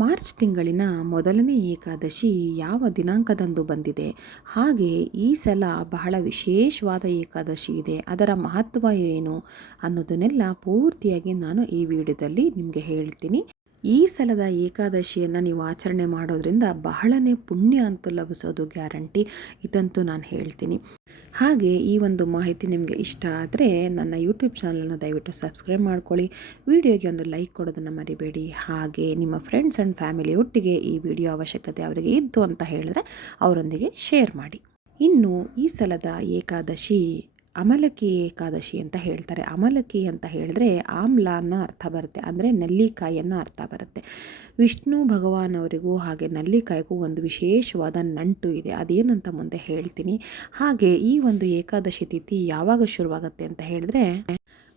March ತಿಂಗಳಿನ ಮೊದಲನೇ ಏಕಾದಶಿ ಯಾವ ದಿನಾಂಕದಂದು ಬಂದಿದೆ? ಹಾಗೆ ಈ ಸಲ ಬಹಳ ವಿಶೇಷವಾದ ಏಕಾದಶಿ ಇದೆ. ಅದರ ಮಹತ್ವ ಏನು ಅನ್ನೋದನ್ನೆಲ್ಲ ಪೂರ್ತಿಯಾಗಿ ನಾನು ಈ ವಿಡಿಯೋದಲ್ಲಿ ನಿಮಗೆ ಹೇಳ್ತೀನಿ. ಈ ಸಲದ ಏಕಾದಶಿಯನ್ನು ನೀವು ಆಚರಣೆ ಮಾಡೋದ್ರಿಂದ ಬಹಳನೇ ಪುಣ್ಯ ಅಂತೂ ಲಭಿಸೋದು ಗ್ಯಾರಂಟಿ. ಇದಂತೂ ನಾನು ಹೇಳ್ತೀನಿ. ಹಾಗೆ ಈ ಒಂದು ಮಾಹಿತಿ ನಿಮಗೆ ಇಷ್ಟ ಆದರೆ ನನ್ನ ಯೂಟ್ಯೂಬ್ ಚಾನಲನ್ನು ದಯವಿಟ್ಟು ಸಬ್ಸ್ಕ್ರೈಬ್ ಮಾಡ್ಕೊಳ್ಳಿ. ವಿಡಿಯೋಗೆ ಒಂದು ಲೈಕ್ ಕೊಡೋದನ್ನು ಮರಿಬೇಡಿ. ಹಾಗೆ ನಿಮ್ಮ ಫ್ರೆಂಡ್ಸ್ ಆ್ಯಂಡ್ ಫ್ಯಾಮಿಲಿ ಒಟ್ಟಿಗೆ ಈ ವಿಡಿಯೋ ಅವಶ್ಯಕತೆ ಅವರಿಗೆ ಇದ್ದು ಅಂತ ಹೇಳಿದ್ರೆ ಅವರೊಂದಿಗೆ ಶೇರ್ ಮಾಡಿ. ಇನ್ನು ಈ ಸಲದ ಏಕಾದಶಿ ಅಮಲಕಿ ಏಕಾದಶಿ ಅಂತ ಹೇಳ್ತಾರೆ. ಅಮಲಕಿ ಅಂತ ಹೇಳಿದ್ರೆ ಆಮ್ಲ ಅನ್ನೋ ಅರ್ಥ ಬರುತ್ತೆ. ಅಂದರೆ ನೆಲ್ಲಿಕಾಯಿ ಅನ್ನೋ ಅರ್ಥ ಬರುತ್ತೆ. ವಿಷ್ಣು ಭಗವಾನ್ ಅವರಿಗೂ ಹಾಗೆ ನಲ್ಲಿಕಾಯಿಗೂ ಒಂದು ವಿಶೇಷವಾದ ನಂಟು ಇದೆ. ಅದೇನಂತ ಮುಂದೆ ಹೇಳ್ತೀನಿ. ಹಾಗೆ ಈ ಒಂದು ಏಕಾದಶಿ ತಿಥಿ ಯಾವಾಗ ಶುರುವಾಗುತ್ತೆ ಅಂತ ಹೇಳಿದ್ರೆ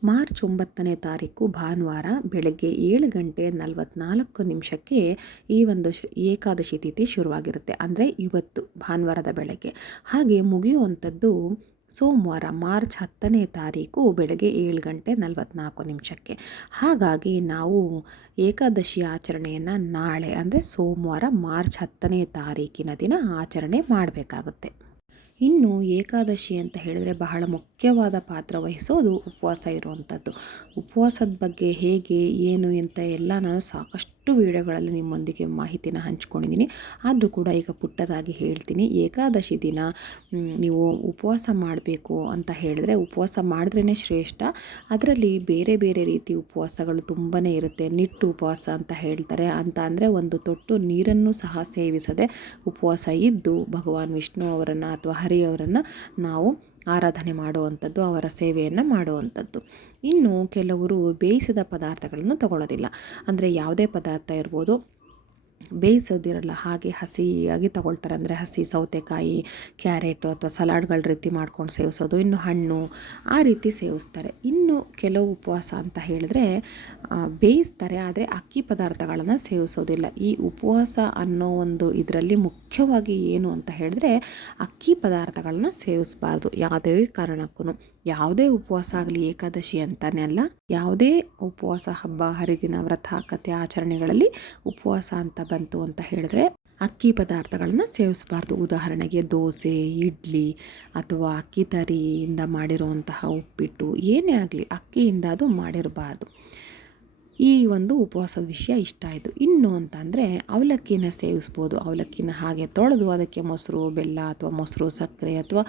ಮಾರ್ಚ್ ಒಂಬತ್ತನೇ ತಾರೀಕು ಭಾನುವಾರ ಬೆಳಗ್ಗೆ ಏಳು ಗಂಟೆ ನಲವತ್ನಾಲ್ಕು ನಿಮಿಷಕ್ಕೆ ಈ ಒಂದು ಏಕಾದಶಿ ತಿಥಿ ಶುರುವಾಗಿರುತ್ತೆ. ಅಂದರೆ ಇವತ್ತು ಭಾನುವಾರದ ಬೆಳಗ್ಗೆ. ಹಾಗೆ ಮುಗಿಯುವಂಥದ್ದು ಸೋಮವಾರ ಮಾರ್ಚ್ ಹತ್ತನೇ ತಾರೀಕು ಬೆಳಗ್ಗೆ ಏಳು ಗಂಟೆ ನಲವತ್ನಾಲ್ಕು ನಿಮಿಷಕ್ಕೆ. ಹಾಗಾಗಿ ನಾವು ಏಕಾದಶಿ ಆಚರಣೆಯನ್ನು ನಾಳೆ, ಅಂದರೆ ಸೋಮವಾರ ಮಾರ್ಚ್ ಹತ್ತನೇ ತಾರೀಕಿನ ದಿನ ಆಚರಣೆ ಮಾಡಬೇಕಾಗುತ್ತೆ. ಇನ್ನು ಏಕಾದಶಿ ಅಂತ ಹೇಳಿದರೆ ಬಹಳ ಮುಖ್ಯವಾದ ಪಾತ್ರ ವಹಿಸೋದು ಉಪವಾಸ ಇರುವಂಥದ್ದು. ಉಪವಾಸದ ಬಗ್ಗೆ ಹೇಗೆ, ಏನು ಅಂತ ಎಲ್ಲ ನಾನು ಸಾಕಷ್ಟು ವಿಡಿಯೋಗಳಲ್ಲಿ ನಿಮ್ಮೊಂದಿಗೆ ಮಾಹಿತಿನ ಹಂಚ್ಕೊಂಡಿದ್ದೀನಿ. ಆದರೂ ಕೂಡ ಈಗ ಪುಟ್ಟದಾಗಿ ಹೇಳ್ತೀನಿ. ಏಕಾದಶಿ ದಿನ ನೀವು ಉಪವಾಸ ಮಾಡಬೇಕು ಅಂತ ಹೇಳಿದ್ರೆ ಉಪವಾಸ ಮಾಡಿದ್ರೇ ಶ್ರೇಷ್ಠ. ಅದರಲ್ಲಿ ಬೇರೆ ಬೇರೆ ರೀತಿ ಉಪವಾಸಗಳು ತುಂಬಾ ಇರುತ್ತೆ. ನಿಟ್ಟು ಉಪವಾಸ ಅಂತ ಹೇಳ್ತಾರೆ. ಅಂತ ಅಂದರೆ ಒಂದು ತೊಟ್ಟು ನೀರನ್ನು ಸಹ ಸೇವಿಸದೆ ಉಪವಾಸ ಇದ್ದು ಭಗವಾನ್ ವಿಷ್ಣು ಅವರನ್ನು ಅಥವಾ ಹರಿಯವರನ್ನು ನಾವು ಆರಾಧನೆ ಮಾಡುವಂಥದ್ದು ಅವರ ಸೇವೆಯನ್ನು ಮಾಡುವಂಥದ್ದು. ಇನ್ನು ಕೆಲವರು ಬೇಯಿಸಿದ ಪದಾರ್ಥಗಳನ್ನು ತಗೊಳ್ಳೋದಿಲ್ಲ. ಅಂದರೆ ಯಾವುದೇ ಪದಾರ್ಥ ಇರ್ಬೋದು ಬೇಯಿಸೋದಿರಲ್ಲ, ಹಾಗೆ ಹಸಿಯಾಗಿ ತಗೊಳ್ತಾರೆ. ಅಂದರೆ ಹಸಿ ಸೌತೆಕಾಯಿ, ಕ್ಯಾರೆಟು ಅಥವಾ ಸಲಾಡ್ಗಳ ರೀತಿ ಮಾಡ್ಕೊಂಡು ಸೇವಿಸೋದು, ಇನ್ನು ಹಣ್ಣು ಆ ರೀತಿ ಸೇವಿಸ್ತಾರೆ. ಇನ್ನು ಕೆಲವು ಉಪವಾಸ ಅಂತ ಹೇಳಿದ್ರೆ ಬೇಯಿಸ್ತಾರೆ, ಆದರೆ ಅಕ್ಕಿ ಪದಾರ್ಥಗಳನ್ನು ಸೇವಿಸೋದಿಲ್ಲ. ಈ ಉಪವಾಸ ಅನ್ನೋ ಒಂದು ಇದರಲ್ಲಿ ಮುಖ್ಯವಾಗಿ ಏನು ಅಂತ ಹೇಳಿದ್ರೆ, ಅಕ್ಕಿ ಪದಾರ್ಥಗಳನ್ನ ಸೇವಿಸಬಾರ್ದು ಯಾವುದೇ ಕಾರಣಕ್ಕೂ ಯಾವುದೇ ಉಪವಾಸ ಆಗಲಿ ಏಕಾದಶಿ ಅಂತಾನೆ ಅಲ್ಲ, ಯಾವುದೇ ಉಪವಾಸ, ಹಬ್ಬ, ಹರಿದಿನ, ವ್ರತ, ಕಥೆ, ಆಚರಣೆಗಳಲ್ಲಿ ಉಪವಾಸ ಅಂತ ಬಂತು ಅಂತ ಹೇಳಿದ್ರೆ ಅಕ್ಕಿ ಪದಾರ್ಥಗಳನ್ನು ಸೇವಿಸಬಾರ್ದು. ಉದಾಹರಣೆಗೆ ದೋಸೆ, ಇಡ್ಲಿ ಅಥವಾ ಅಕ್ಕಿ ತರಿಯಿಂದ ಮಾಡಿರುವಂತಹ ಉಪ್ಪಿಟ್ಟು, ಏನೇ ಆಗಲಿ ಅಕ್ಕಿಯಿಂದ ಅದು ಮಾಡಿರಬಾರ್ದು. ಈ ಒಂದು ಉಪವಾಸದ ವಿಷಯ ಇಷ್ಟ ಆಯಿತು. ಇನ್ನು ಅಂತಂದರೆ ಅವಲಕ್ಕಿನ ಸೇವಿಸ್ಬೋದು. ಅವಲಕ್ಕಿನ ಹಾಗೆ ತೊಳೆದು ಅದಕ್ಕೆ ಮೊಸರು, ಬೆಲ್ಲ ಅಥವಾ ಮೊಸರು, ಸಕ್ಕರೆ ಅಥವಾ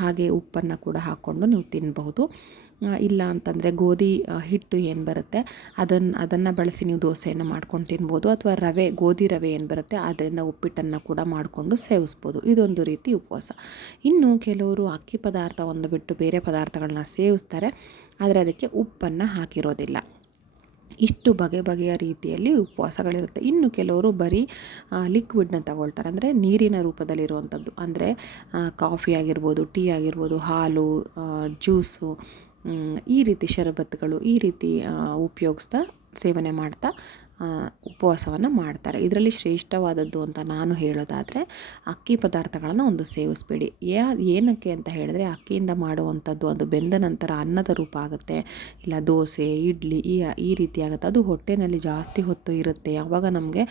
ಹಾಗೆ ಉಪ್ಪನ್ನು ಕೂಡ ಹಾಕ್ಕೊಂಡು ನೀವು ತಿನ್ನಬಹುದು ಇಲ್ಲ ಅಂತಂದರೆ ಗೋಧಿ ಹಿಟ್ಟು ಏನು ಬರುತ್ತೆ ಅದನ್ನು ಅದನ್ನು ಬಳಸಿ ನೀವು ದೋಸೆಯನ್ನು ಮಾಡ್ಕೊಂಡು ತಿನ್ಬೋದು ಅಥವಾ ರವೆ, ಗೋಧಿ ರವೆ ಏನು ಬರುತ್ತೆ, ಅದರಿಂದ ಉಪ್ಪಿಟ್ಟನ್ನು ಕೂಡ ಮಾಡಿಕೊಂಡು ಸೇವಿಸ್ಬೋದು. ಇದೊಂದು ರೀತಿ ಉಪವಾಸ. ಇನ್ನು ಕೆಲವರು ಅಕ್ಕಿ ಪದಾರ್ಥ ಒಂದು ಬಿಟ್ಟು ಬೇರೆ ಪದಾರ್ಥಗಳನ್ನ ಸೇವಿಸ್ತಾರೆ, ಆದರೆ ಅದಕ್ಕೆ ಉಪ್ಪನ್ನು ಹಾಕಿರೋದಿಲ್ಲ. ಇಷ್ಟು ಬಗೆ ಬಗೆಯ ರೀತಿಯಲ್ಲಿ ಉಪವಾಸಗಳಿರುತ್ತೆ. ಇನ್ನು ಕೆಲವರು ಬರೀ ಲಿಕ್ವಿಡ್ನ ತಗೊಳ್ತಾರೆ. ಅಂದರೆ ನೀರಿನ ರೂಪದಲ್ಲಿರುವಂಥದ್ದು. ಅಂದರೆ ಕಾಫಿ ಆಗಿರ್ಬೋದು ಟೀ ಆಗಿರ್ಬೋದು, ಹಾಲು ಜ್ಯೂಸು ಈ ರೀತಿ ಶರಬತ್ತುಗಳು ಈ ರೀತಿ ಉಪಯೋಗಿಸ್ತಾ ಸೇವನೆ ಮಾಡ್ತಾ ಉಪವಾಸವನ್ನು ಮಾಡ್ತಾರೆ. ಇದರಲ್ಲಿ ಶ್ರೇಷ್ಠವಾದದ್ದು ಅಂತ ನಾನು ಹೇಳೋದಾದರೆ ಅಕ್ಕಿ ಪದಾರ್ಥಗಳನ್ನು ಒಂದು ಸೇವಿಸ್ಬೇಡಿ. ಯಾ, ಏನಕ್ಕೆ ಅಂತ ಹೇಳಿದ್ರೆ ಅಕ್ಕಿಯಿಂದ ಮಾಡುವಂಥದ್ದು ಅದು ಬೆಂದ ನಂತರ ಅನ್ನದ ರೂಪ ಆಗುತ್ತೆ. ಇಲ್ಲ ದೋಸೆ, ಇಡ್ಲಿ, ಈ ಈ ರೀತಿ ಆಗುತ್ತೆ ಅದು ಹೊಟ್ಟೆನಲ್ಲಿ ಜಾಸ್ತಿ ಹೊತ್ತು ಇರುತ್ತೆ. ಯಾವಾಗ ನಮಗೆ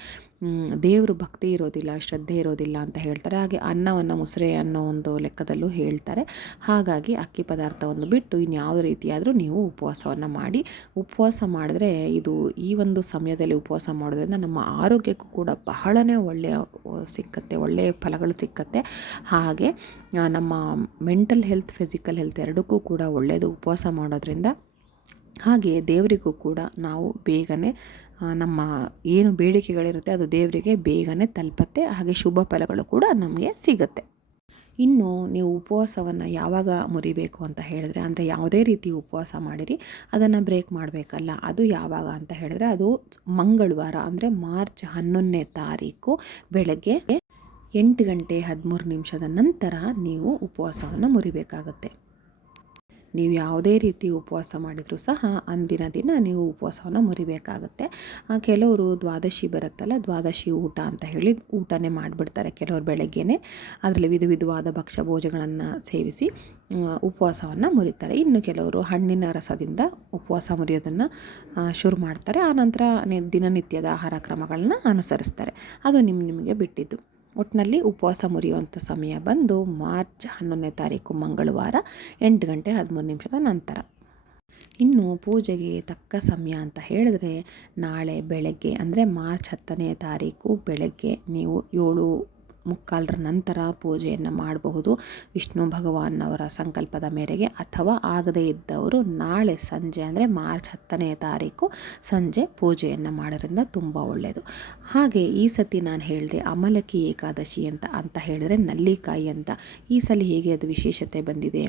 ದೇವರು ಭಕ್ತಿ ಇರೋದಿಲ್ಲ, ಶ್ರದ್ಧೆ ಇರೋದಿಲ್ಲ ಅಂತ ಹೇಳ್ತಾರೆ. ಹಾಗೆ ಅನ್ನವನ್ನು, ಮುಸ್ರೆ ಅನ್ನೋ ಒಂದು ಲೆಕ್ಕದಲ್ಲೂ ಹೇಳ್ತಾರೆ. ಹಾಗಾಗಿ ಅಕ್ಕಿ ಪದಾರ್ಥವನ್ನು ಬಿಟ್ಟು ಇನ್ಯಾವ ರೀತಿಯಾದರೂ ನೀವು ಉಪವಾಸವನ್ನು ಮಾಡಿ. ಉಪವಾಸ ಮಾಡಿದ್ರೆ ಇದು ಈ ಒಂದು ಸಮಯದಲ್ಲಿ ಉಪವಾಸ ಮಾಡೋದ್ರಿಂದ ನಮ್ಮ ಆರೋಗ್ಯಕ್ಕೂ ಕೂಡ ಬಹಳನೇ ಒಳ್ಳೆಯ ಸಿಕ್ಕತ್ತೆ, ಒಳ್ಳೆಯ ಫಲಗಳು ಸಿಕ್ಕತ್ತೆ. ಹಾಗೆ ನಮ್ಮ ಮೆಂಟಲ್ ಹೆಲ್ತ್, ಫಿಸಿಕಲ್ ಹೆಲ್ತ್ ಎರಡಕ್ಕೂ ಕೂಡ ಒಳ್ಳೆಯದು ಉಪವಾಸ ಮಾಡೋದ್ರಿಂದ. ಹಾಗೆ ದೇವರಿಗೂ ಕೂಡ ನಾವು ಬೇಗನೆ ನಮ್ಮ ಏನು ಬೇಡಿಕೆಗಳಿರುತ್ತೆ ಅದು ದೇವರಿಗೆ ಬೇಗನೆ ತಲುಪತ್ತೆ. ಹಾಗೆ ಶುಭ ಫಲಗಳು ಕೂಡ ನಮಗೆ ಸಿಗುತ್ತೆ. ಇನ್ನು ನೀವು ಉಪವಾಸವನ್ನು ಯಾವಾಗ ಮುರಿಬೇಕು ಅಂತ ಹೇಳಿದ್ರೆ, ಅಂದರೆ ಯಾವುದೇ ರೀತಿ ಉಪವಾಸ ಮಾಡಿರಿ, ಅದನ್ನು ಬ್ರೇಕ್ ಮಾಡಬೇಕಲ್ಲ, ಅದು ಯಾವಾಗ ಅಂತ ಹೇಳಿದ್ರೆ, ಅದು ಮಂಗಳವಾರ, ಅಂದರೆ ಮಾರ್ಚ್ ಹನ್ನೊಂದನೇ ತಾರೀಕು ಬೆಳಗ್ಗೆ ಎಂಟು ಗಂಟೆ ಹದಿಮೂರು ನಿಮಿಷದ ನಂತರ ನೀವು ಉಪವಾಸವನ್ನು ಮುರಿಬೇಕಾಗತ್ತೆ. ನೀವು ಯಾವುದೇ ರೀತಿ ಉಪವಾಸ ಮಾಡಿದರೂ ಸಹ ಅಂದಿನ ದಿನ ನೀವು ಉಪವಾಸವನ್ನು ಮುರಿಬೇಕಾಗತ್ತೆ. ಕೆಲವರು ದ್ವಾದಶಿ ಬರುತ್ತಲ್ಲ, ದ್ವಾದಶಿ ಊಟ ಅಂತ ಹೇಳಿ ಊಟನೇ ಮಾಡಿಬಿಡ್ತಾರೆ ಕೆಲವರು ಬೆಳಗ್ಗೆನೇ. ಅದರಲ್ಲಿ ವಿಧ ವಿಧವಾದ ಭಕ್ಷ್ಯ ಭೋಜಗಳನ್ನು ಸೇವಿಸಿ ಉಪವಾಸವನ್ನು ಮುರಿತಾರೆ. ಇನ್ನು ಕೆಲವರು ಹಣ್ಣಿನ ರಸದಿಂದ ಉಪವಾಸ ಮುರಿಯೋದನ್ನು ಶುರು ಮಾಡ್ತಾರೆ. ಆನಂತರ ದಿನನಿತ್ಯದ ಆಹಾರ ಕ್ರಮಗಳನ್ನ ಅನುಸರಿಸ್ತಾರೆ. ಅದು ನಿಮ್ಮ ನಿಮಗೆ ಬಿಟ್ಟಿದ್ದು. ಒಟ್ಟಿನಲ್ಲಿ ಉಪವಾಸ ಮುರಿಯುವಂಥ ಸಮಯ ಬಂದು ಮಾರ್ಚ್ ಹನ್ನೊಂದನೇ ತಾರೀಕು ಮಂಗಳವಾರ ಎಂಟು ಗಂಟೆ ಹದಿಮೂರು ನಿಮಿಷದ ನಂತರ. ಇನ್ನು ಪೂಜೆಗೆ ತಕ್ಕ ಸಮಯ ಅಂತ ಹೇಳಿದ್ರೆ ನಾಳೆ ಬೆಳಗ್ಗೆ, ಅಂದರೆ ಮಾರ್ಚ್ ಹತ್ತನೇ ತಾರೀಕು ಬೆಳಗ್ಗೆ ನೀವು ಏಳು ಮುಕ್ಕಾಲರ ನಂತರ ಪೂಜೆಯನ್ನು ಮಾಡಬಹುದು. ವಿಷ್ಣು ಭಗವಾನ್ನವರ ಸಂಕಲ್ಪದ ಮೇರೆಗೆ ಅಥವಾ ಆಗದೇ ಇದ್ದವರು ನಾಳೆ ಸಂಜೆ ಅಂದರೆ ಮಾರ್ಚ್ ಹತ್ತನೇ ತಾರೀಕು ಸಂಜೆ ಪೂಜೆಯನ್ನು ಮಾಡೋದ್ರಿಂದ ತುಂಬ ಒಳ್ಳೆಯದು. ಹಾಗೆ ಈ ಸತಿ ನಾನು ಹೇಳಿದೆ ಅಮಲಕಿ ಏಕಾದಶಿ ಅಂತ ಅಂತ ಹೇಳಿದ್ರೆ ನಲ್ಲಿಕಾಯಿ ಅಂತ. ಈ ಸಲ ಹೇಗೆ ಅದು ವಿಶೇಷತೆ ಬಂದಿದೆ?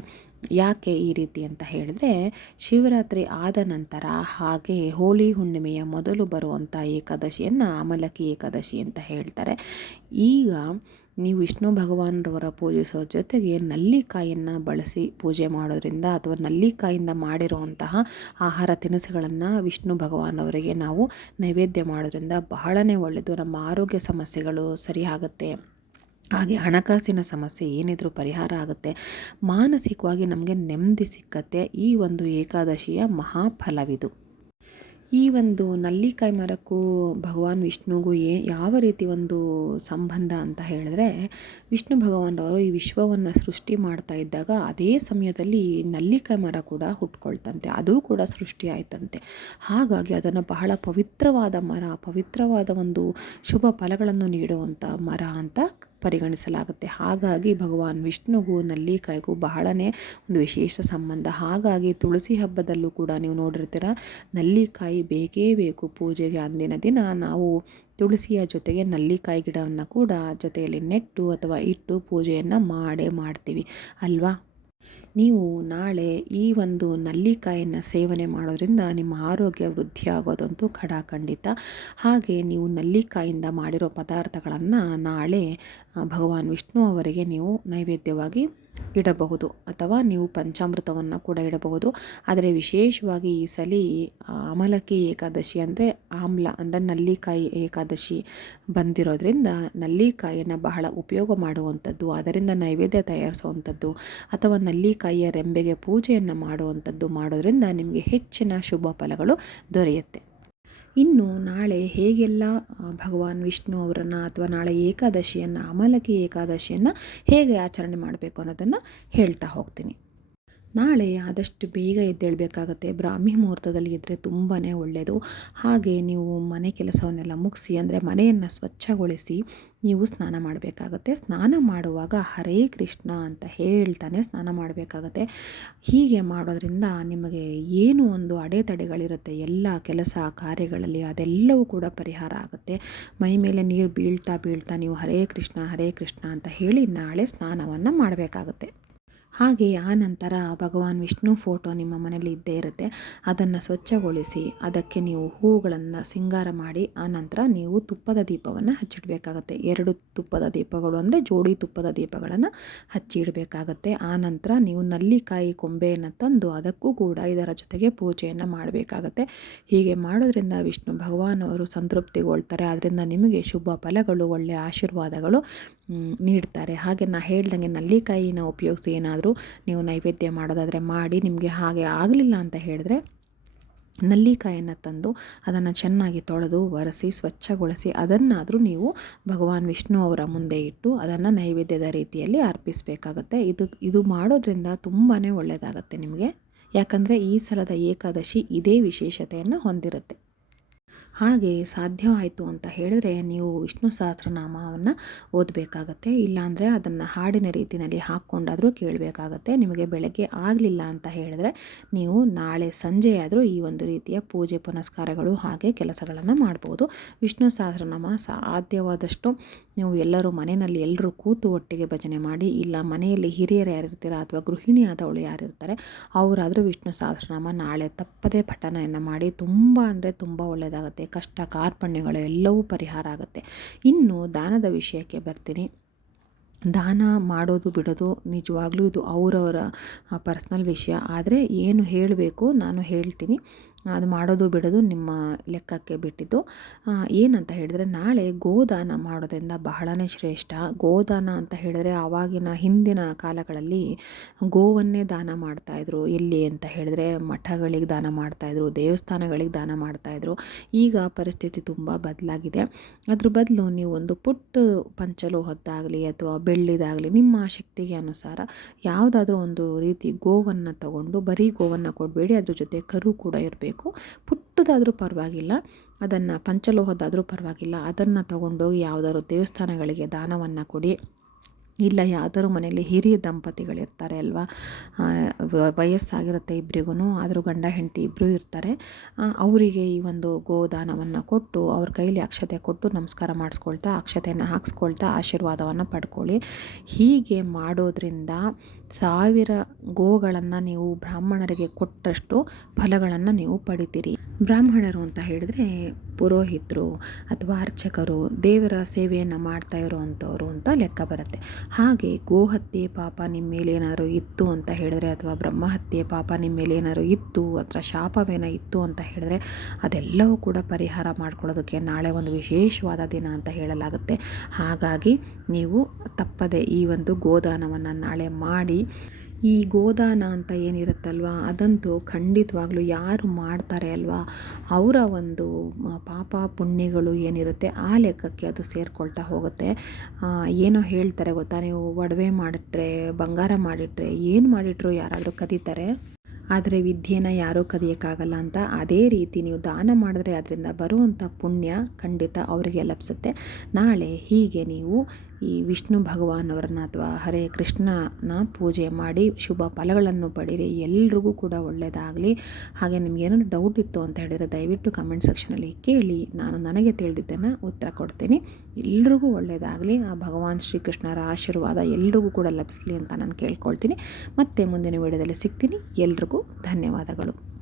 ಯಾಕೆ ಈ ರೀತಿ ಅಂತ ಹೇಳಿದ್ರೆ ಶಿವರಾತ್ರಿ ಆದ ನಂತರ ಹಾಗೆ ಹೋಳಿ ಹುಣ್ಣಿಮೆಯ ಮೊದಲು ಬರುವಂಥ ಏಕಾದಶಿಯನ್ನು ಅಮಲಕಿ ಏಕಾದಶಿ ಅಂತ ಹೇಳ್ತಾರೆ. ಈಗ ನೀವು ವಿಷ್ಣು ಭಗವಾನರವರ ಪೂಜಿಸೋ ಜೊತೆಗೆ ನಲ್ಲಿಕಾಯಿಯನ್ನು ಬಳಸಿ ಪೂಜೆ ಮಾಡೋದ್ರಿಂದ ಅಥವಾ ನಲ್ಲಿಕಾಯಿಂದ ಮಾಡಿರುವಂತಹ ಆಹಾರ ತಿನಿಸುಗಳನ್ನು ವಿಷ್ಣು ಭಗವಾನವರಿಗೆ ನಾವು ನೈವೇದ್ಯ ಮಾಡೋದ್ರಿಂದ ಬಹಳನೇ ಒಳ್ಳೆಯದು. ನಮ್ಮ ಆರೋಗ್ಯ ಸಮಸ್ಯೆಗಳು ಸರಿಯಾಗುತ್ತೆ. ಹಾಗೆ ಹಣಕಾಸಿನ ಸಮಸ್ಯೆ ಏನಿದ್ರೂ ಪರಿಹಾರ ಆಗುತ್ತೆ. ಮಾನಸಿಕವಾಗಿ ನಮಗೆ ನೆಮ್ಮದಿ ಸಿಕ್ಕತ್ತೆ. ಈ ಒಂದು ಏಕಾದಶಿಯ ಮಹಾಫಲವಿದು. ಈ ಒಂದು ನಲ್ಲಿಕಾಯಿ ಮರಕ್ಕೂ ಭಗವಾನ್ ವಿಷ್ಣುಗೂ ಏ ಯಾವ ರೀತಿ ಒಂದು ಸಂಬಂಧ ಅಂತ ಹೇಳಿದ್ರೆ, ವಿಷ್ಣು ಭಗವಾನವರು ಈ ವಿಶ್ವವನ್ನು ಸೃಷ್ಟಿ ಮಾಡ್ತಾ ಇದ್ದಾಗ ಅದೇ ಸಮಯದಲ್ಲಿ ನಲ್ಲಿಕಾಯಿ ಮರ ಕೂಡ ಹುಟ್ಕೊಳ್ತಂತೆ, ಅದು ಕೂಡ ಸೃಷ್ಟಿ ಆಯ್ತಂತೆ. ಹಾಗಾಗಿ ಅದನ್ನು ಬಹಳ ಪವಿತ್ರವಾದ ಮರ, ಪವಿತ್ರವಾದ ಒಂದು ಶುಭ ಫಲಗಳನ್ನು ನೀಡುವಂಥ ಮರ ಅಂತ ಪರಿಗಣಿಸಲಾಗುತ್ತೆ. ಹಾಗಾಗಿ ಭಗವಾನ್ ವಿಷ್ಣುಗೂ ನಲ್ಲಿಕಾಯಿಗೂ ಬಹಳನೇ ಒಂದು ವಿಶೇಷ ಸಂಬಂಧ. ಹಾಗಾಗಿ ತುಳಸಿ ಹಬ್ಬದಲ್ಲೂ ಕೂಡ ನೀವು ನೋಡಿರ್ತೀರ, ನಲ್ಲಿಕಾಯಿ ಬೇಕೇ ಬೇಕು. ಪೂಜೆಗೆ ಅಂದಿನ ದಿನ ನಾವು ತುಳಸಿಯ ಜೊತೆಗೆ ನಲ್ಲಿಕಾಯಿ ಗಿಡವನ್ನು ಕೂಡ ಜೊತೆಯಲ್ಲಿ ನೆಟ್ಟು ಅಥವಾ ಇಟ್ಟು ಪೂಜೆಯನ್ನು ಮಾಡೇ ಮಾಡ್ತೀವಿ. ಅಲ್ವಾ? ನೀವು ನಾಳೆ ಈ ಒಂದು ನಲ್ಲಿಕಾಯನ್ನು ಸೇವನೆ ಮಾಡೋದ್ರಿಂದ ನಿಮ್ಮ ಆರೋಗ್ಯ ವೃದ್ಧಿಯಾಗೋದಂತೂ ಖಡಾಖಂಡಿತ ಹಾಗೆ ನೀವು ನಲ್ಲಿಕಾಯಿಂದ ಮಾಡಿರೋ ಪದಾರ್ಥಗಳನ್ನು ನಾಳೆ ಭಗವಾನ್ ವಿಷ್ಣು ಅವರಿಗೆ ನೀವು ನೈವೇದ್ಯವಾಗಿ ಇಡಬಹುದು ಅಥವಾ ನೀವು ಪಂಚಾಮೃತವನ್ನು ಕೂಡ ಇಡಬಹುದು. ಆದರೆ ವಿಶೇಷವಾಗಿ ಈ ಸಲ ಅಮಲಕ್ಕಿ ಏಕಾದಶಿ ಅಂದರೆ ಆಮ್ಲ ಅಂದರೆ ನಲ್ಲಿಕಾಯಿ ಏಕಾದಶಿ ಬಂದಿರೋದ್ರಿಂದ ನಲ್ಲಿಕಾಯಿಯನ್ನು ಬಹಳ ಉಪಯೋಗ ಮಾಡುವಂಥದ್ದು, ಅದರಿಂದ ನೈವೇದ್ಯ ತಯಾರಿಸುವಂಥದ್ದು ಅಥವಾ ನಲ್ಲಿಕಾಯಿಯ ರೆಂಬೆಗೆ ಪೂಜೆಯನ್ನು ಮಾಡುವಂಥದ್ದು ಮಾಡೋದ್ರಿಂದ ನಿಮಗೆ ಹೆಚ್ಚಿನ ಶುಭ ಫಲಗಳು ದೊರೆಯುತ್ತೆ. ಇನ್ನು ನಾಳೆ ಹೇಗೆಲ್ಲ ಭಗವಾನ್ ವಿಷ್ಣು ಅವರನ್ನು ಅಥವಾ ನಾಳೆ ಏಕಾದಶಿಯನ್ನು, ಅಮಲಕಿ ಏಕಾದಶಿಯನ್ನು ಹೇಗೆ ಆಚರಣೆ ಮಾಡಬೇಕು ಅನ್ನೋದನ್ನು ಹೇಳ್ತಾ ಹೋಗ್ತೀನಿ. ನಾಳೆ ಆದಷ್ಟು ಬೇಗ ಎದ್ದೇಳಬೇಕಾಗತ್ತೆ. ಬ್ರಾಹ್ಮಿ ಮುಹೂರ್ತದಲ್ಲಿ ಇದ್ದರೆ ತುಂಬಾ ಒಳ್ಳೆಯದು ಹಾಗೆ ನೀವು ಮನೆ ಕೆಲಸವನ್ನೆಲ್ಲ ಮುಗಿಸಿ, ಅಂದರೆ ಮನೆಯನ್ನು ಸ್ವಚ್ಛಗೊಳಿಸಿ ನೀವು ಸ್ನಾನ ಮಾಡಬೇಕಾಗತ್ತೆ. ಸ್ನಾನ ಮಾಡುವಾಗ ಹರೇ ಕೃಷ್ಣ ಅಂತ ಹೇಳ್ತಾನೆ ಸ್ನಾನ ಮಾಡಬೇಕಾಗತ್ತೆ. ಹೀಗೆ ಮಾಡೋದ್ರಿಂದ ನಿಮಗೆ ಏನು ಒಂದು ಅಡೆತಡೆಗಳಿರುತ್ತೆ, ಎಲ್ಲ ಕೆಲಸ ಕಾರ್ಯಗಳಲ್ಲಿ ಅದೆಲ್ಲವೂ ಕೂಡ ಪರಿಹಾರ ಆಗುತ್ತೆ. ಮೈ ಮೇಲೆ ನೀರು ಬೀಳ್ತಾ ಬೀಳ್ತಾ ನೀವು ಹರೇ ಕೃಷ್ಣ ಹರೇ ಕೃಷ್ಣ ಅಂತ ಹೇಳಿ ನಾಳೆ ಸ್ನಾನವನ್ನು ಮಾಡಬೇಕಾಗತ್ತೆ. ಹಾಗೆ ಆ ನಂತರ ಭಗವಾನ್ ವಿಷ್ಣು ಫೋಟೋ ನಿಮ್ಮ ಮನೆಯಲ್ಲಿ ಇದ್ದೇ ಇರುತ್ತೆ. ಅದನ್ನು ಸ್ವಚ್ಛಗೊಳಿಸಿ, ಅದಕ್ಕೆ ನೀವು ಹೂಗಳನ್ನು ಸಿಂಗಾರ ಮಾಡಿ, ಆ ನಂತರ ನೀವು ತುಪ್ಪದ ದೀಪವನ್ನು ಹಚ್ಚಿಡಬೇಕಾಗತ್ತೆ. ಎರಡು ತುಪ್ಪದ ದೀಪಗಳು ಅಂದರೆ ಜೋಡಿ ತುಪ್ಪದ ದೀಪಗಳನ್ನು ಹಚ್ಚಿಡಬೇಕಾಗತ್ತೆ. ಆ ನಂತರ ನೀವು ನಲ್ಲಿಕಾಯಿ ಕೊಂಬೆಯನ್ನು ತಂದು ಅದಕ್ಕೂ ಕೂಡ ಇದರ ಜೊತೆಗೆ ಪೂಜೆಯನ್ನು ಮಾಡಬೇಕಾಗತ್ತೆ. ಹೀಗೆ ಮಾಡೋದ್ರಿಂದ ವಿಷ್ಣು ಭಗವಾನ್ ಅವರು ಸಂತೃಪ್ತಿಗೊಳ್ತಾರೆ. ಅದರಿಂದ ನಿಮಗೆ ಶುಭ ಫಲಗಳು ಒಳ್ಳೆಯ ಆಶೀರ್ವಾದಗಳು ನೀಡ್ತಾರೆ. ಹಾಗೆ ನಾ ಹೇಳ್ದಂಗೆ ನಲ್ಲಿಕಾಯಿನ ಉಪಯೋಗಿಸಿ ಏನಾದರೂ ನೀವು ನೈವೇದ್ಯ ಮಾಡೋದಾದರೆ ಮಾಡಿ ನಿಮಗೆ ಹಾಗೆ ಆಗಲಿಲ್ಲ ಅಂತ ಹೇಳಿದ್ರೆ ನಲ್ಲಿಕಾಯನ್ನು ತಂದು ಅದನ್ನು ಚೆನ್ನಾಗಿ ತೊಳೆದು ಒರೆಸಿ, ಸ್ವಚ್ಛಗೊಳಿಸಿ ಅದನ್ನಾದರೂ ನೀವು ಭಗವಾನ್ ವಿಷ್ಣು ಅವರ ಮುಂದೆ ಇಟ್ಟು ಅದನ್ನು ನೈವೇದ್ಯದ ರೀತಿಯಲ್ಲಿ ಅರ್ಪಿಸಬೇಕಾಗತ್ತೆ. ಇದು ಇದು ಮಾಡೋದ್ರಿಂದ ತುಂಬಾ ಒಳ್ಳೆಯದಾಗತ್ತೆ ನಿಮಗೆ. ಯಾಕಂದರೆ ಈ ಸಲದ ಏಕಾದಶಿ ಇದೇ ವಿಶೇಷತೆಯನ್ನು ಹೊಂದಿರುತ್ತೆ. ಹಾಗೆ ಸಾಧ್ಯವಾಯಿತು ಅಂತ ಹೇಳಿದ್ರೆ ನೀವು ವಿಷ್ಣು ಸಹಸ್ರನಾಮವನ್ನು ಓದಬೇಕಾಗತ್ತೆ. ಇಲ್ಲಾಂದರೆ ಅದನ್ನು ಹಾಡಿನ ರೀತಿಯಲ್ಲಿ ಹಾಕ್ಕೊಂಡಾದರೂ ಕೇಳಬೇಕಾಗತ್ತೆ. ನಿಮಗೆ ಬೆಳಗ್ಗೆ ಆಗಲಿಲ್ಲ ಅಂತ ಹೇಳಿದ್ರೆ ನೀವು ನಾಳೆ ಸಂಜೆಯಾದರೂ ಈ ಒಂದು ರೀತಿಯ ಪೂಜೆ ಪುನಸ್ಕಾರಗಳು ಹಾಗೆ ಕೆಲಸಗಳನ್ನು ಮಾಡ್ಬೋದು. ವಿಷ್ಣು ಸಹಸ್ರನಾಮ ಸಾಧ್ಯವಾದಷ್ಟು ನೀವು ಎಲ್ಲರೂ ಮನೆಯಲ್ಲಿ ಎಲ್ಲರೂ ಕೂತು ಒಟ್ಟಿಗೆ ಭಜನೆ ಮಾಡಿ, ಇಲ್ಲ ಮನೆಯಲ್ಲಿ ಹಿರಿಯರು ಯಾರಿರ್ತೀರ ಅಥವಾ ಗೃಹಿಣಿ ಆದವಳು ಯಾರಿರ್ತಾರೆ, ಅವರಾದರೂ ವಿಷ್ಣು ಸಹಸ್ರನಾಮ ನಾಳೆ ತಪ್ಪದೇ ಪಠಣೆಯನ್ನು ಮಾಡಿ, ತುಂಬ ಅಂದರೆ ತುಂಬ ಒಳ್ಳೆಯದಾಗುತ್ತೆ ಕಷ್ಟ, ಕಾರ್ಪಣ್ಯಗಳು ಎಲ್ಲವೂ ಪರಿಹಾರ ಆಗುತ್ತೆ. ಇನ್ನು ದಾನದ ವಿಷಯಕ್ಕೆ ಬರ್ತೀನಿ. ದಾನ ಮಾಡೋದು ಬಿಡೋದು ನಿಜವಾಗ್ಲೂ ಇದು ಅವರವರ ಪರ್ಸ್ನಲ್ ವಿಷಯ. ಆದರೆ ಏನು ಹೇಳಬೇಕು ನಾನು ಹೇಳ್ತೀನಿ. ಅದು ಮಾಡೋದು ಬಿಡೋದು ನಿಮ್ಮ ಲೆಕ್ಕಕ್ಕೆ ಬಿಟ್ಟಿದ್ದು. ಏನಂತ ಹೇಳಿದರೆ ನಾಳೆ ಗೋದಾನ ಮಾಡೋದ್ರಿಂದ ಬಹಳನೇ ಶ್ರೇಷ್ಠ. ಗೋದಾನ ಅಂತ ಹೇಳಿದರೆ ಆವಾಗಿನ ಹಿಂದಿನ ಕಾಲಗಳಲ್ಲಿ ಗೋವನ್ನೇ ದಾನ ಮಾಡ್ತಾಯಿದ್ರು ಎಲ್ಲಿ ಅಂತ ಹೇಳಿದ್ರೆ ಮಠಗಳಿಗೆ ದಾನ ಮಾಡ್ತಾಯಿದ್ರು ದೇವಸ್ಥಾನಗಳಿಗೆ ದಾನ ಮಾಡ್ತಾಯಿದ್ರು ಈಗ ಪರಿಸ್ಥಿತಿ ತುಂಬ ಬದಲಾಗಿದೆ. ಅದ್ರ ಬದಲು ನೀವು ಒಂದು ಪುಟ್ಟ ಪಂಚಲೋಹದ್ದಾಗಲಿ ಅಥವಾ ಬೆಳ್ಳಿದಾಗಲಿ ನಿಮ್ಮ ಶಕ್ತಿಗೆ ಅನುಸಾರ ಯಾವುದಾದ್ರೂ ಒಂದು ರೀತಿ ಗೋವನ್ನು ತಗೊಂಡು ಬರೀ ಗೋವನ್ನು ಕೊಡಬೇಡಿ. ಅದ್ರ ಜೊತೆ ಕರು ಕೂಡ ಇರಬೇಕು. ಪುಟ್ಟದಾದರೂ ಪರವಾಗಿಲ್ಲ. ಅದನ್ನು ಪಂಚಲೋಹದಾದರೂ ಪರವಾಗಿಲ್ಲ. ಅದನ್ನು ತಗೊಂಡೋಗಿ ಯಾವುದಾದ್ರು ದೇವಸ್ಥಾನಗಳಿಗೆ ದಾನವನ್ನು ಕೊಡಿ. ಇಲ್ಲ ಯಾವ್ದಾದ್ರು ಮನೆಯಲ್ಲಿ ಹಿರಿಯ ದಂಪತಿಗಳಿರ್ತಾರೆ ಅಲ್ವಾ? ವಯಸ್ಸಾಗಿರುತ್ತೆ ಇಬ್ಬರಿಗೂ ಆದರೂ ಗಂಡ, ಹೆಂಡತಿ ಇಬ್ಬರೂ ಇರ್ತಾರೆ. ಅವರಿಗೆ ಈ ಒಂದು ಗೋದಾನವನ್ನು ಕೊಟ್ಟು, ಅವ್ರ ಕೈಲಿ ಅಕ್ಷತೆ ಕೊಟ್ಟು ನಮಸ್ಕಾರ ಮಾಡಿಸ್ಕೊಳ್ತಾ, ಅಕ್ಷತೆಯನ್ನು ಹಾಕ್ಸ್ಕೊಳ್ತಾ ಆಶೀರ್ವಾದವನ್ನು ಪಡ್ಕೊಳ್ಳಿ. ಹೀಗೆ ಮಾಡೋದ್ರಿಂದ ಸಾವಿರ ಗೋಗಳನ್ನು ನೀವು ಬ್ರಾಹ್ಮಣರಿಗೆ ಕೊಟ್ಟಷ್ಟು ಫಲಗಳನ್ನು ನೀವು ಪಡಿತೀರಿ. ಬ್ರಾಹ್ಮಣರು ಅಂತ ಹೇಳಿದ್ರೆ ಪುರೋಹಿತರು ಅಥವಾ ಅರ್ಚಕರು, ದೇವರ ಸೇವೆಯನ್ನು ಮಾಡ್ತಾ ಇರೋವಂಥವ್ರು ಅಂತ ಲೆಕ್ಕ ಬರುತ್ತೆ. ಹಾಗೆ ಗೋಹತ್ಯೆ ಪಾಪ ನಿಮ್ಮ ಮೇಲೆ ಏನಾದ್ರು ಇತ್ತು ಅಂತ ಹೇಳಿದ್ರೆ ಅಥವಾ ಬ್ರಹ್ಮಹತ್ಯೆ ಪಾಪ ನಿಮ್ಮ ಮೇಲೆ ಏನಾದ್ರು ಇತ್ತು, ಅಥವಾ ಶಾಪವೇನ ಇತ್ತು ಅಂತ ಹೇಳಿದ್ರೆ ಅದೆಲ್ಲವೂ ಕೂಡ ಪರಿಹಾರ ಮಾಡ್ಕೊಳ್ಳೋದಕ್ಕೆ ನಾಳೆ ಒಂದು ವಿಶೇಷವಾದ ದಿನ ಅಂತ ಹೇಳಲಾಗುತ್ತೆ. ಹಾಗಾಗಿ ನೀವು ತಪ್ಪದೆ ಈ ಒಂದು ಗೋದಾನವನ್ನು ನಾಳೆ ಮಾಡಿ ಈ ಗೋದಾನ ಅಂತ ಏನಿರುತ್ತಲ್ವ, ಅದಂತೂ ಖಂಡಿತವಾಗ್ಲೂ ಯಾರು ಮಾಡ್ತಾರೆ ಅಲ್ವಾ? ಅವರ ಒಂದು ಪಾಪ ಪುಣ್ಯಗಳು ಏನಿರುತ್ತೆ, ಆ ಲೆಕ್ಕಕ್ಕೆ ಅದು ಸೇರಿಕೊಳ್ತಾ ಹೋಗುತ್ತೆ. ಏನೋ ಹೇಳ್ತಾರೆ ಗೊತ್ತಾ? ನೀವು ಒಡವೆ ಮಾಡಿಟ್ರೆ, ಬಂಗಾರ ಮಾಡಿಟ್ರೆ, ಏನು ಮಾಡಿಟ್ರು ಯಾರಾದರೂ ಕದೀತಾರೆ? ಆದರೆ ವಿದ್ಯೆನ ಯಾರೂ ಕದಿಯೋಕ್ಕಾಗಲ್ಲ ಅಂತ. ಅದೇ ರೀತಿ ನೀವು ದಾನ ಮಾಡಿದ್ರೆ ಅದರಿಂದ ಬರುವಂಥ ಪುಣ್ಯ ಖಂಡಿತ ಅವರಿಗೆ ಲಭಿಸುತ್ತೆ. ನಾಳೆ ಹೀಗೆ ನೀವು ಈ ವಿಷ್ಣು ಭಗವಾನವರನ್ನ ಅಥವಾ ಹರೇ ಕೃಷ್ಣನ ಪೂಜೆ ಮಾಡಿ ಶುಭ ಫಲಗಳನ್ನು ಪಡೀರಿ, ಎಲ್ರಿಗೂ ಕೂಡ ಒಳ್ಳೆಯದಾಗಲಿ ಹಾಗೆ ನಿಮ್ಗೆ ಏನಾದ್ರು ಡೌಟ್ ಇತ್ತು ಅಂತ ಹೇಳಿದರೆ ದಯವಿಟ್ಟು ಕಮೆಂಟ್ ಸೆಕ್ಷನಲ್ಲಿ ಕೇಳಿ, ನಾನು ನನಗೆ ತಿಳಿದಿದ್ದನ್ನು ಉತ್ತರ ಕೊಡ್ತೀನಿ. ಎಲ್ರಿಗೂ ಒಳ್ಳೆಯದಾಗಲಿ ಆ ಭಗವಾನ್ ಶ್ರೀಕೃಷ್ಣರ ಆಶೀರ್ವಾದ ಎಲ್ರಿಗೂ ಕೂಡ ಲಭಿಸಲಿ ಅಂತ ನಾನು ಕೇಳ್ಕೊಳ್ತೀನಿ. ಮತ್ತೆ ಮುಂದಿನ ವಿಡಿಯೋದಲ್ಲಿ ಸಿಗ್ತೀನಿ. ಎಲ್ರಿಗೂ ಧನ್ಯವಾದಗಳು.